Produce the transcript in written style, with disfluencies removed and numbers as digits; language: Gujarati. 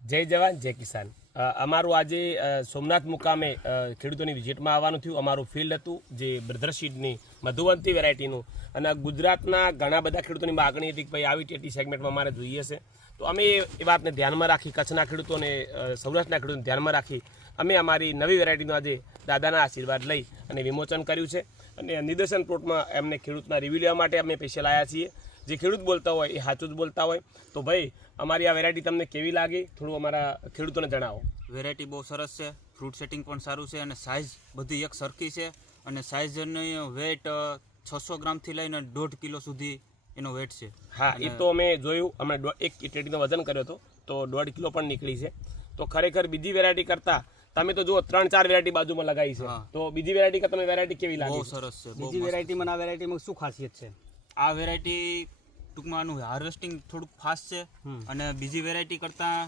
જય જવાન જય કિસાન. અમારું આજે સોમનાથ મુકામે ખેડૂતોની વિઝિટમાં આવવાનું થયું. અમારું ફિલ્ડ હતું જે બ્રધરસીડની મધુવંતી વેરાયટીનું, અને ગુજરાતના ઘણા બધા ખેડૂતોની માગણી હતી કે ભાઈ આવી ટેટી સેગમેન્ટમાં અમારે જોઈએ છે. તો અમે એ વાતને ધ્યાનમાં રાખી, કચ્છના ખેડૂતોને સૌરાષ્ટ્રના ખેડૂતોને ધ્યાનમાં રાખી અમે અમારી નવી વેરાયટીનું આજે દાદાના આશીર્વાદ લઈ અને વિમોચન કર્યું છે. અને નિદર્શન પ્લોટમાં એમને ખેડૂતના રિવ્યૂ લેવા માટે અમે સ્પેશિયલ આવ્યા છીએ. જે ખેડૂત બોલતા હોય એ સાચું જ બોલતા હોય. તો ભાઈ અમારી આ વેરાયટી તમને કેવી લાગી થોડું અમારા ખેડૂતોને જણાવો. વેરાયટી બહુ સરસ છે, ફ્રૂટ સેટિંગ પણ સારું છે અને સાઇઝ બધી એક સરખી છે. અને સાઇઝની વેટ 600 ગ્રામથી લઈને 1.5 કિલો સુધી એનો વેટ છે. હા, એ તો અમે જોયું. અમે એક ટેટીનો વજન કર્યો હતો તો 1.5 કિલો પણ નીકળી છે. તો ખરેખર બીજી વેરાયટી કરતાં તમે તો જુઓ 3-4 વેરાયટી બાજુમાં લગાવી છે. તો બીજી વેરાયટી કરતાં તમે વેરાયટી કેવી લાગી? બહુ સરસ છે. બીજી વેરાયટીમાં આ વેરાયટીમાં શું ખાસિયત છે? આ વેરાયટી ટૂંકમાં આનું હાર્વેસ્ટિંગ થોડુંક ફાસ્ટ છે અને બીજી વેરાયટી કરતાં